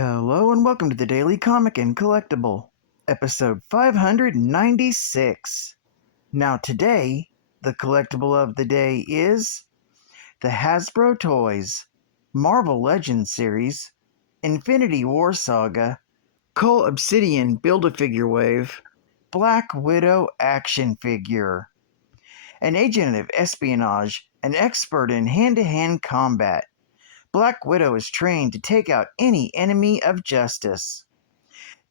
Hello and welcome to the Daily Comic and Collectible, episode 596. Now today, the collectible of the day is the Hasbro Toys Marvel Legends series, Infinity War Saga, Cole Obsidian Build-A-Figure Wave, Black Widow action figure. An agent of espionage, an expert in hand-to-hand combat, Black Widow is trained to take out any enemy of justice.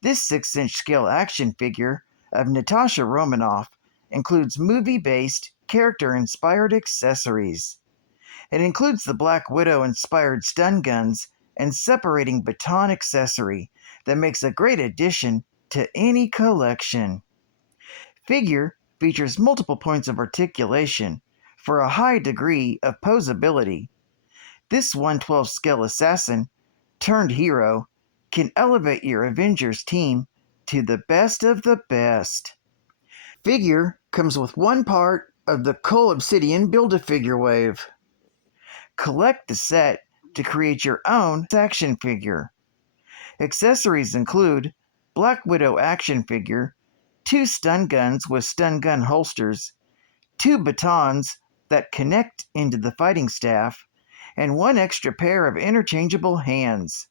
This 6-inch scale action figure of Natasha Romanoff includes movie-based, character-inspired accessories. It includes the Black Widow-inspired stun guns and separating baton accessory that makes a great addition to any collection. Figure features multiple points of articulation for a high degree of posability. This 1/12 scale assassin turned hero can elevate your Avengers team to the best of the best. Figure comes with one part of the Cole Obsidian Build-A-Figure Wave. Collect the set to create your own action figure. Accessories include Black Widow action figure, 2 stun guns with stun gun holsters, 2 batons that connect into the fighting staff, and 1 extra pair of interchangeable hands.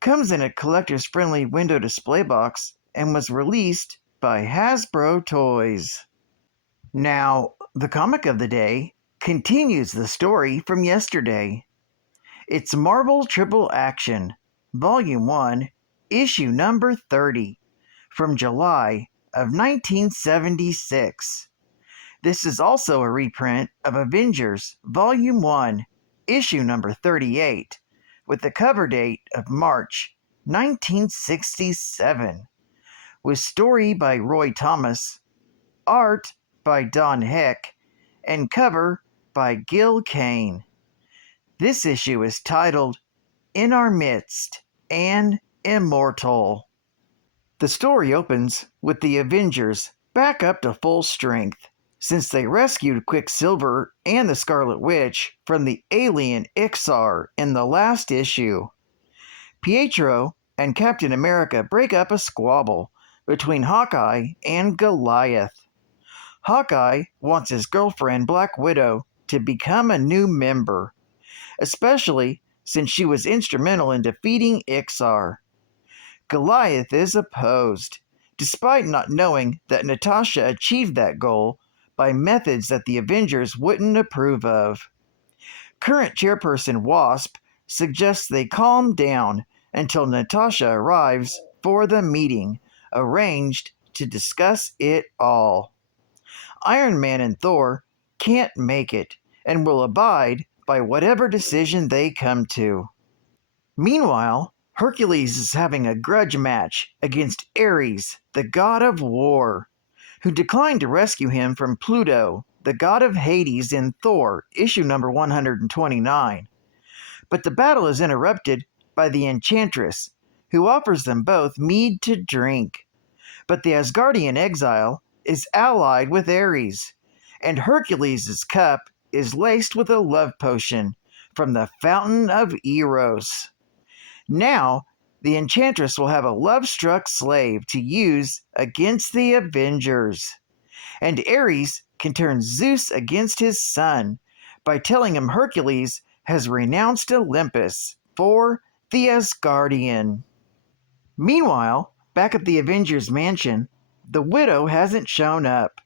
Comes in a collector's friendly window display box and was released by Hasbro Toys. Now, the comic of the day continues the story from yesterday. It's Marvel Triple Action, Volume 1, Issue number 30, from July of 1976. This is also a reprint of Avengers, Volume 1, Issue number 38, with the cover date of March 1967, with story by Roy Thomas, art by Don Heck, and cover by Gil Kane. This issue is titled In Our Midst and Immortal. The story opens with the Avengers back up to full strength, since they rescued Quicksilver and the Scarlet Witch from the alien Ixar in the last issue. Pietro and Captain America break up a squabble between Hawkeye and Goliath. Hawkeye wants his girlfriend Black Widow to become a new member, especially since she was instrumental in defeating Ixar. Goliath is opposed, despite not knowing that Natasha achieved that goal by methods that the Avengers wouldn't approve of. Current chairperson Wasp suggests they calm down until Natasha arrives for the meeting arranged to discuss it all. Iron Man and Thor can't make it and will abide by whatever decision they come to. Meanwhile, Hercules is having a grudge match against Ares, the god of war, who declined to rescue him from Pluto, the god of Hades in Thor, issue number 129. But the battle is interrupted by the Enchantress, who offers them both mead to drink. But the Asgardian exile is allied with Ares, and Hercules' cup is laced with a love potion from the Fountain of Eros. Now, the Enchantress will have a love-struck slave to use against the Avengers. And Ares can turn Zeus against his son by telling him Hercules has renounced Olympus for the Asgardian. Meanwhile, back at the Avengers mansion, the Widow hasn't shown up.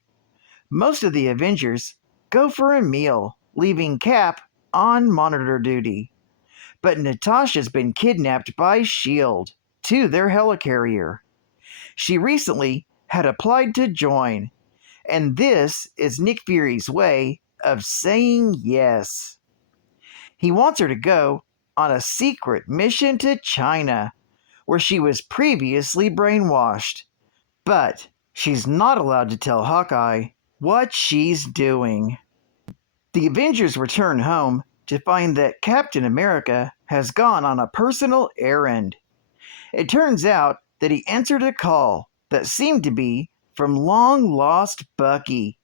Most of the Avengers go for a meal, leaving Cap on monitor duty. But Natasha's been kidnapped by S.H.I.E.L.D. to their helicarrier. She recently had applied to join, and this is Nick Fury's way of saying yes. He wants her to go on a secret mission to China, where she was previously brainwashed, but she's not allowed to tell Hawkeye what she's doing. The Avengers return home to find that Captain America has gone on a personal errand. It turns out that he answered a call that seemed to be from long-lost Bucky,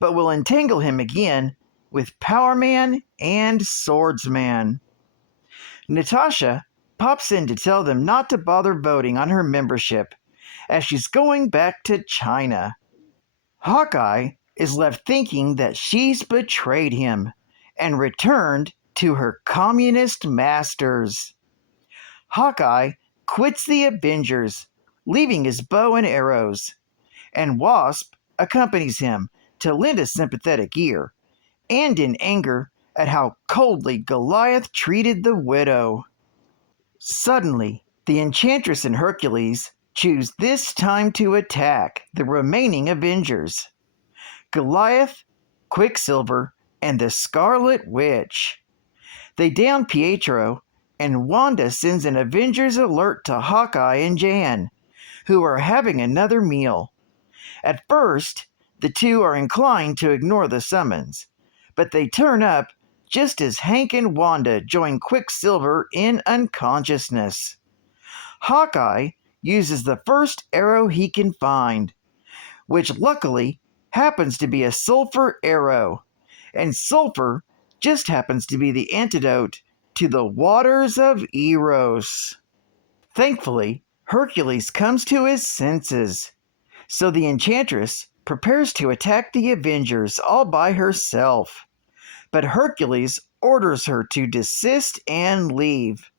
but will entangle him again with Power Man and Swordsman. Natasha pops in to tell them not to bother voting on her membership, as she's going back to China. Hawkeye is left thinking that she's betrayed him and returned to her communist masters. Hawkeye quits the Avengers, leaving his bow and arrows, and Wasp accompanies him to lend a sympathetic ear, and in anger at how coldly Goliath treated the widow. Suddenly, the Enchantress and Hercules choose this time to attack the remaining Avengers: Goliath, Quicksilver, and the Scarlet Witch. They down Pietro, and Wanda sends an Avengers alert to Hawkeye and Jan, who are having another meal. At first, the two are inclined to ignore the summons, but they turn up just as Hank and Wanda join Quicksilver in unconsciousness. Hawkeye uses the first arrow he can find, which luckily happens to be a sulfur arrow, and sulfur just happens to be the antidote to the waters of Eros. Thankfully, Hercules comes to his senses, so the Enchantress prepares to attack the Avengers all by herself. But Hercules orders her to desist and leave.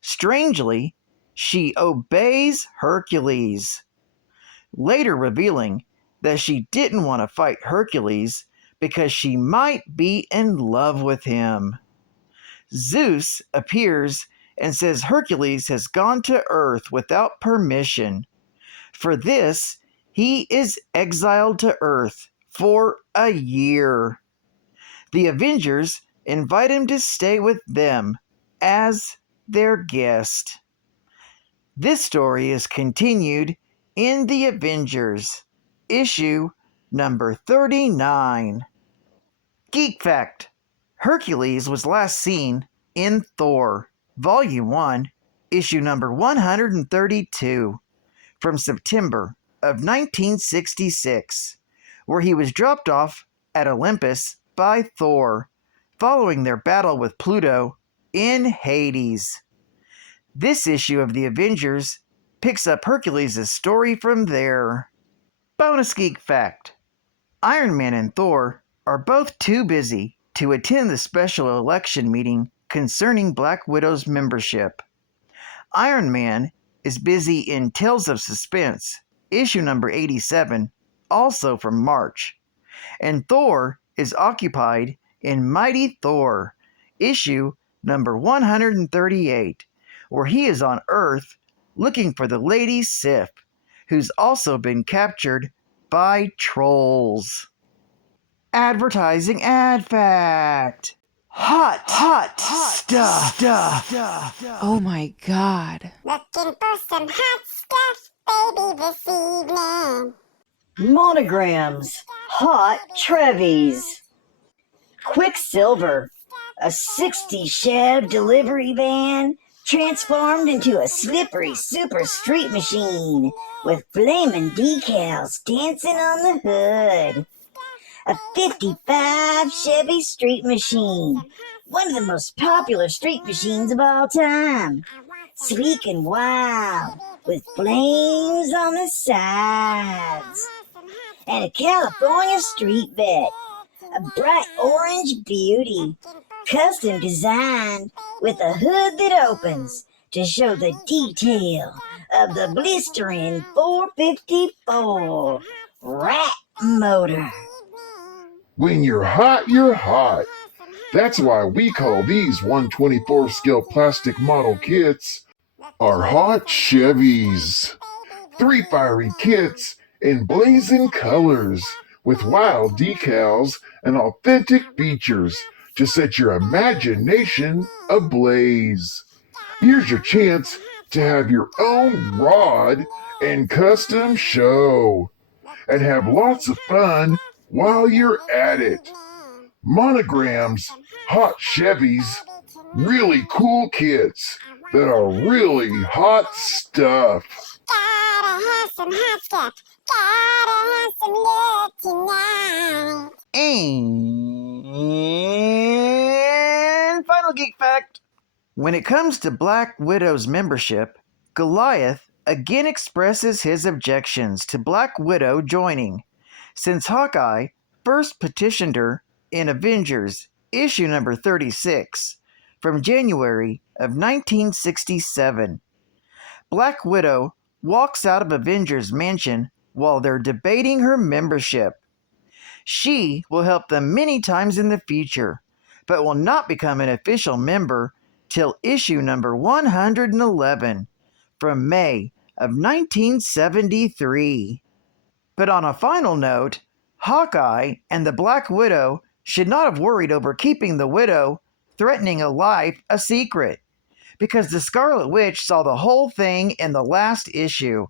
Strangely, she obeys Hercules, later revealing that she didn't want to fight Hercules because she might be in love with him. Zeus appears and says Hercules has gone to Earth without permission. For this, he is exiled to Earth for a year. The Avengers invite him to stay with them as their guest. This story is continued in The Avengers, issue number 39. Geek Fact: Hercules was last seen in Thor, Volume 1, issue number 132, from September of 1966, where he was dropped off at Olympus by Thor, following their battle with Pluto in Hades. This issue of The Avengers picks up Hercules' story from there. Bonus Geek Fact: Iron Man and Thor are both too busy to attend the special election meeting concerning Black Widow's membership. Iron Man is busy in Tales of Suspense, issue number 87, also from March, and Thor is occupied in Mighty Thor, issue number 138, where he is on Earth looking for the Lady Sif, who's also been captured by trolls. Advertising ad fact: hot stuff. Oh my god. Looking for some hot stuff, baby, this evening. Monograms, hot Trevies. Quicksilver, a 60 Chev delivery van transformed into a slippery super street machine with flaming decals dancing on the hood. A 55 Chevy street machine, one of the most popular street machines of all time. Sleek and wild, with flames on the sides. And a California street vet, a bright orange beauty, custom designed with a hood that opens to show the detail of the blistering 454 rat motor. When you're hot, you're hot. That's why we call these 124 scale plastic model kits our hot Chevys. 3 fiery kits in blazing colors with wild decals and authentic features to set your imagination ablaze. Here's your chance to have your own rod and custom show and have lots of fun while you're at it. Monograms, hot Chevys, really cool kits that are really hot stuff. Gotta have some hot stuff. Gotta have some love tonight. And final geek fact: When it comes to Black Widow's membership, Goliath again expresses his objections to Black Widow joining, since Hawkeye first petitioned her in Avengers issue number 36 from January of 1967. Black Widow walks out of Avengers Mansion while they're debating her membership. She will help them many times in the future, but will not become an official member till issue number 111 from May of 1973. But on a final note, Hawkeye and the Black Widow should not have worried over keeping the Widow threatening a life a secret, because the Scarlet Witch saw the whole thing in the last issue,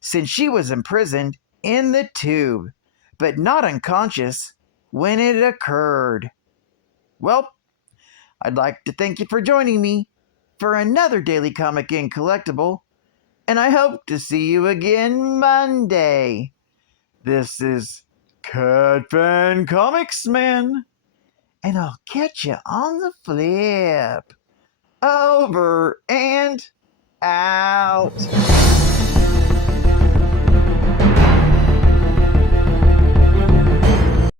since she was imprisoned in the tube, but not unconscious when it occurred. Well, I'd like to thank you for joining me for another Daily Comic and Collectible, and I hope to see you again Monday. This is Cat Fan Comics Man, and I'll catch you on the flip. Over and out.